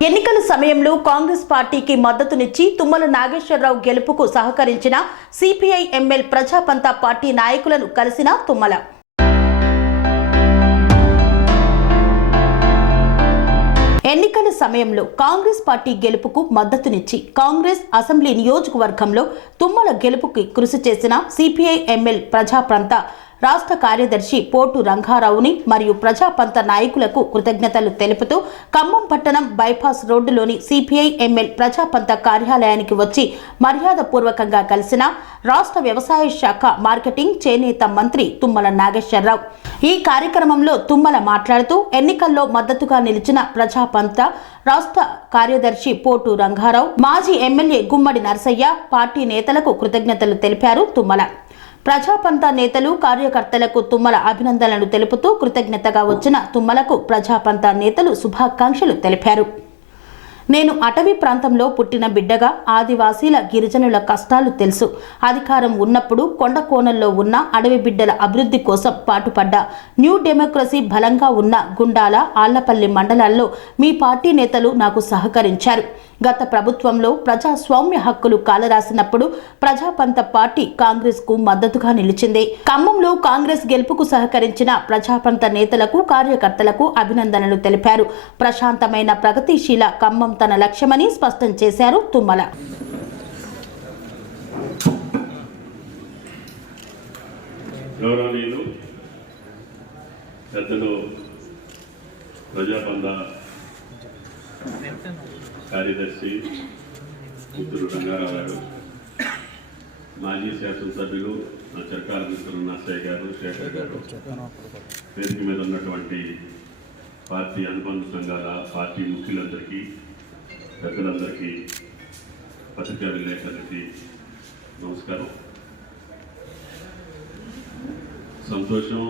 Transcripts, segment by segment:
ఎన్నికల సమయంలో కాంగ్రెస్ పార్టీకి మద్దతునిచ్చి తుమ్మల నాగేశ్వరరావు గెలుపుకు సహకరించిన సిపిఐ ఎంఎల్ ప్రజాపంతా పార్టీ నాయకులను కలిసిన తుమ్మల. ఎన్నికల సమయంలో కాంగ్రెస్ పార్టీ గెలుపుకు మద్దతునిచ్చి కాంగ్రెస్ అసెంబ్లీ నియోజకవర్గంలో తుమ్మల గెలుపుకి కృషి చేసిన సిపిఐ ఎంఎల్ ప్రజాప్రంత రాష్ట్ర కార్యదర్శి పోటు రంగారావుని మరియు ప్రజాపంత నాయకులకు కృతజ్ఞతలు తెలుపుతూ ఖమ్మం పట్టణం బైపాస్ రోడ్డులోని సిపిఐ ఎంఎల్ ప్రజాపంత కార్యాలయానికి వచ్చి మర్యాదపూర్వకంగా కలిసిన రాష్ట్ర వ్యవసాయ శాఖ మార్కెటింగ్ చేనేత మంత్రి తుమ్మల నాగేశ్వరరావు. ఈ కార్యక్రమంలో తుమ్మల మాట్లాడుతూ ఎన్నికల్లో మద్దతుగా నిలిచిన ప్రజాపంత రాష్ట్ర కార్యదర్శి పోటు రంగారావు మాజీ ఎమ్మెల్యే గుమ్మడి నరసయ్య పార్టీ నేతలకు కృతజ్ఞతలు తెలిపారు తుమ్మల. ప్రజాపంత నేతలు కార్యకర్తలకు తుమ్మల అభినందనలు తెలుపుతూ కృతజ్ఞతగా వచ్చిన తుమ్మలకు ప్రజాపంత నేతలు శుభాకాంక్షలు తెలిపారు. నేను అటవీ ప్రాంతంలో పుట్టిన బిడ్డగా ఆదివాసీల గిరిజనుల కష్టాలు తెలుసు. అధికారం ఉన్నప్పుడు కొండ కోణంలో ఉన్న అడవి బిడ్డల అభివృద్ధి కోసం పాటుపడ్డా న్యూ డెమోక్రసీ బలంగా ఉన్న గుండాల ఆళ్ళపల్లి మండలాల్లో మీ పార్టీ నేతలు నాకు సహకరించారు. గత ప్రభుత్వంలో ప్రజాస్వామ్య హక్కులు కాలరాసినప్పుడు ప్రజాపంత పార్టీ కాంగ్రెస్కు మద్దతుగా నిలిచింది. ఖమ్మంలో కాంగ్రెస్ గెలుపుకు సహకరించిన ప్రజాపంత నేతలకు కార్యకర్తలకు అభినందనలు తెలిపారు. ప్రశాంతమైన ప్రగతిశీల ఖమ్మం తన లక్ష్యమని స్పష్టం చేశారు తుమ్మల. గౌరవనీయులు పెద్దలు ప్రజాబంధ కార్యదర్శి మిత్రుడు రంగారావు గారు. మాజీ శాసనసభ్యులు నా చర్కాల మిత్రులు నాశయ్య గారు శేఖర్ గారు. వేదిక మీద ఉన్నటువంటి పార్టీ అనుబంధ సంఘాల పార్టీ ముఖ్యులందరికీ పెద్దలందరికీ పత్రికా విలేకరులకి నమస్కారం. సంతోషం.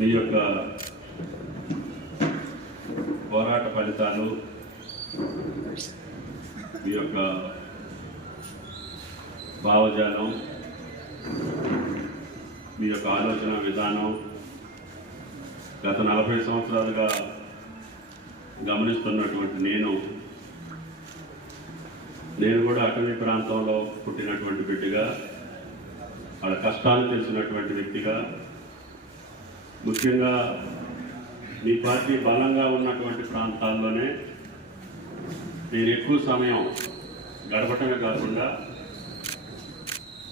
మీ యొక్క పోరాట ఫలితాలు మీ యొక్క భావజాలం మీ యొక్క ఆలోచన విధానం గత నలభై సంవత్సరాలుగా గమనిస్తున్నటువంటి నేను నేను కూడా అటవీ ప్రాంతంలో పుట్టినటువంటి బిడ్డగా వాళ్ళ కష్టాలు తెలిసినటువంటి వ్యక్తిగా ముఖ్యంగా మీ పార్టీ బలంగా ఉన్నటువంటి ప్రాంతాల్లోనే మీరు ఎక్కువ సమయం గడపటమే కాకుండా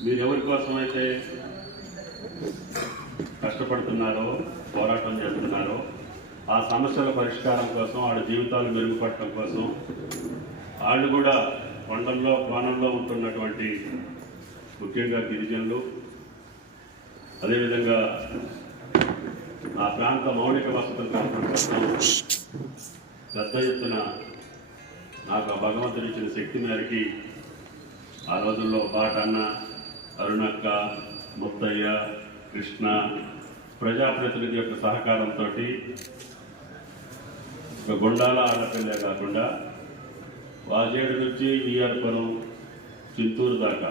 మీరు ఎవరి కోసమైతే కష్టపడుతున్నారో పోరాటం చేస్తున్నారో ఆ సమస్యల పరిష్కారం కోసం వాళ్ళ జీవితాలు మెరుగుపడటం కోసం వాళ్ళు కూడా కొండల్లో కోణంలో ఉంటున్నటువంటి ముఖ్యంగా గిరిజనులు అదేవిధంగా ఆ ప్రాంత మౌలిక వసతులు కల్పించడం పెద్ద ఎత్తున నాకు ఆ భగవంతుడు ఇచ్చిన శక్తి మేరకి ఆ రోజుల్లో బాటన్న అరుణక్క ముత్తయ్య కృష్ణ ప్రజాప్రతినిధి యొక్క సహకారంతో ఒక గుండాల ఆడపిల్లే కాకుండా వాజేడు నుంచి విఆర్పురం చింతూరు దాకా.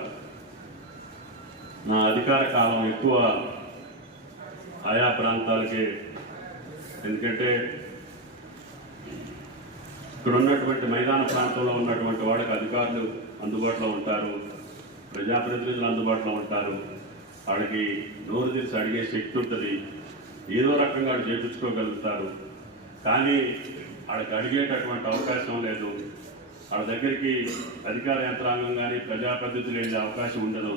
నా అధికార కాలం ఎక్కువ ఆయా ప్రాంతాలకే. ఎందుకంటే ఇక్కడ ఉన్నటువంటి మైదాన ప్రాంతంలో ఉన్నటువంటి వాళ్ళకి అధికారులు అందుబాటులో ఉంటారు ప్రజాప్రతినిధులు అందుబాటులో ఉంటారు. వాళ్ళకి నోరు తెరిచి అడిగే శక్తి ఉంటుంది. ఏదో రకంగా వాళ్ళు చేపించుకోగలుగుతారు. కానీ వాళ్ళకి అడిగేటటువంటి అవకాశం లేదు. వాళ్ళ దగ్గరికి అధికార యంత్రాంగం కానీ ప్రజాప్రతినిధులు వెళ్ళే అవకాశం ఉండదు.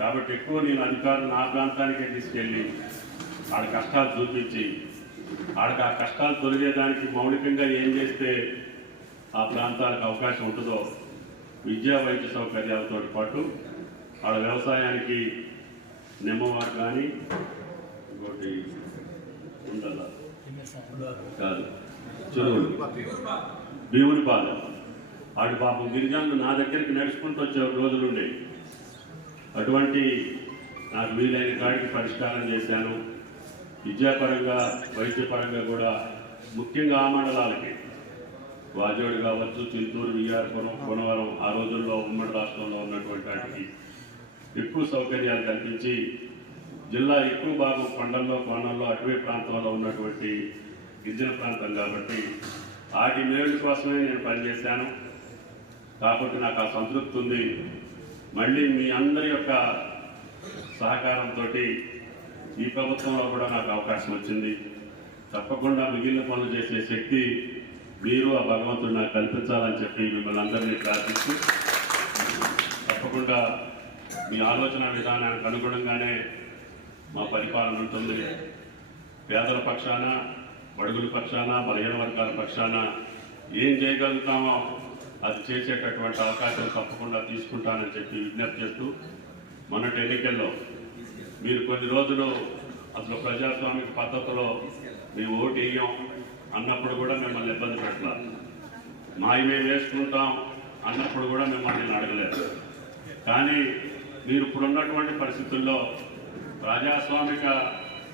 కాబట్టి ఎక్కువ నేను అధికారులు నా ప్రాంతానికే తీసుకెళ్ళి ఆడ కష్టాలు చూపించి వాళ్ళకి ఆ కష్టాలు తొలగేదానికి మౌలికంగా ఏం చేస్తే ఆ ప్రాంతాలకు అవకాశం ఉంటుందో విద్యా వైద్య సౌకర్యాలతో పాటు ఆడ వ్యవసాయానికి నిమ్మవాడు కానీ ఇంకోటి ఉండాల కాదు. చెరువులు భీముని పాలు వాటి పాపం గిరిజనులు నా దగ్గరికి నడుచుకుంటూ వచ్చే రోజులుండే. అటువంటి నాకు వీలైన కాడికి పరిష్కారం చేశాను. విద్యాపరంగా వైద్యపరంగా కూడా ముఖ్యంగా ఆ మండలాలకి. వాజోడు కావచ్చు చిత్తూరు విఆర్పురం కొనవరం ఆ రోజుల్లో ఉమ్మడి రాష్ట్రంలో ఉన్నటువంటి వాటికి ఎక్కువ సౌకర్యాలు కల్పించి జిల్లా ఎక్కువ భాగం కొండల్లో కోణంలో అటవీ ప్రాంతంలో ఉన్నటువంటి గిరిజన ప్రాంతం కాబట్టి వాటి మేలు కోసమే నేను పనిచేశాను. కాబట్టి నాకు ఆ సంతృప్తి ఉంది. మళ్ళీ మీ అందరి యొక్క సహకారంతో ఈ ప్రభుత్వంలో కూడా నాకు అవకాశం వచ్చింది. తప్పకుండా మిగిలిన పనులు చేసే శక్తి మీరు ఆ భగవంతుడు నాకు కల్పించాలని చెప్పి మిమ్మల్ని అందరినీ ప్రార్థిస్తూ తప్పకుండా మీ ఆలోచన విధానానికి అనుగుణంగానే మా పరిపాలన ఉంటుంది. పేదల పక్షాన బడుగుల పక్షాన బలహీన వర్గాల పక్షాన ఏం చేయగలుగుతామో అది చేసేటటువంటి అవకాశం తప్పకుండా తీసుకుంటానని చెప్పి విజ్ఞప్తి చేస్తూ మొన్నటి ఎన్నికల్లో మీరు కొన్ని రోజులు అసలు ప్రజాస్వామిక పద్ధతిలో మేము ఓటు వేయం అన్నప్పుడు కూడా మిమ్మల్ని ఇబ్బంది పెట్టాలి మావి మేము వేసుకుంటాం అన్నప్పుడు కూడా మిమ్మల్ని నేను అడగలేదు. కానీ మీరు ఇప్పుడున్నటువంటి పరిస్థితుల్లో ప్రజాస్వామిక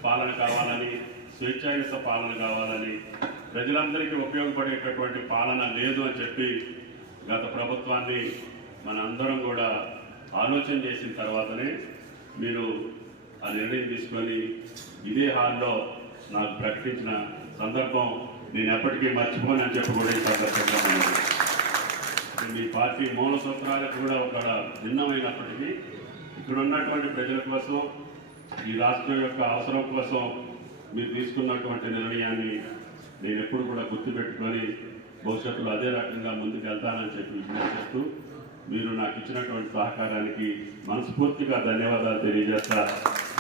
పాలన కావాలని స్వేచ్ఛాయుత పాలన కావాలని ప్రజలందరికీ ఉపయోగపడేటటువంటి పాలన లేదు అని చెప్పి గత ప్రభుత్వాన్ని మన అందరం కూడా ఆలోచన చేసిన తర్వాతనే మీరు ఆ నిర్ణయం తీసుకొని ఇదే హాల్లో నాకు ప్రకటించిన సందర్భం నేను ఎప్పటికీ మర్చిపోనని చెప్పి కూడా ఈ సందర్భంగా మీ పార్టీ మూల సూత్రాలకు కూడా ఒక భిన్నమైనప్పటికీ ఇక్కడ ఉన్నటువంటి ప్రజల కోసం ఈ రాష్ట్రం యొక్క అవసరం కోసం మీరు తీసుకున్నటువంటి నిర్ణయాన్ని నేను ఎప్పుడు కూడా గుర్తుపెట్టుకొని భవిష్యత్తులో అదే రకంగా ముందుకు వెళ్తానని చెప్పి విజ్ఞప్తిస్తూ మీరు నాకు ఇచ్చినటువంటి సహకారానికి మనస్ఫూర్తిగా ధన్యవాదాలు తెలియజేస్తా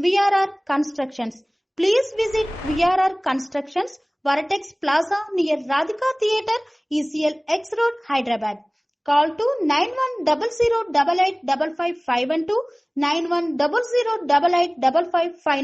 VRR Constructions. Please visit VRR Constructions, Vertex Plaza near Radhika Theatre, ECL X Road, Hyderabad. Call to 9100885512 five